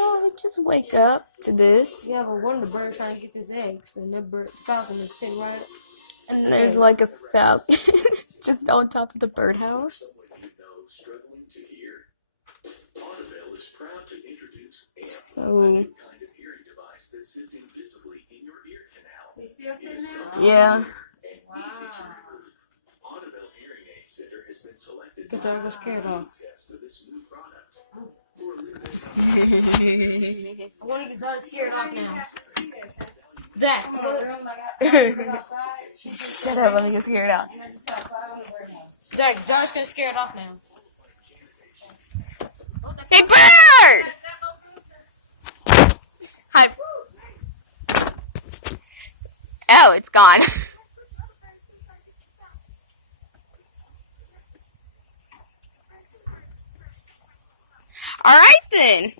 Oh, just wake up to this. Yeah, but one of the birds trying to get his eggs, and that falcon is sitting right. And there's like a falcon just on top of the birdhouse. So. You still sitting there? Yeah. Wow. Get your eyes scared off. I want to get Zach scared off now. Zach. Shut up, let me get scared out. Zach, Zar's gonna scare it off now. Hey, bird! Hi. Oh, it's gone. All right then.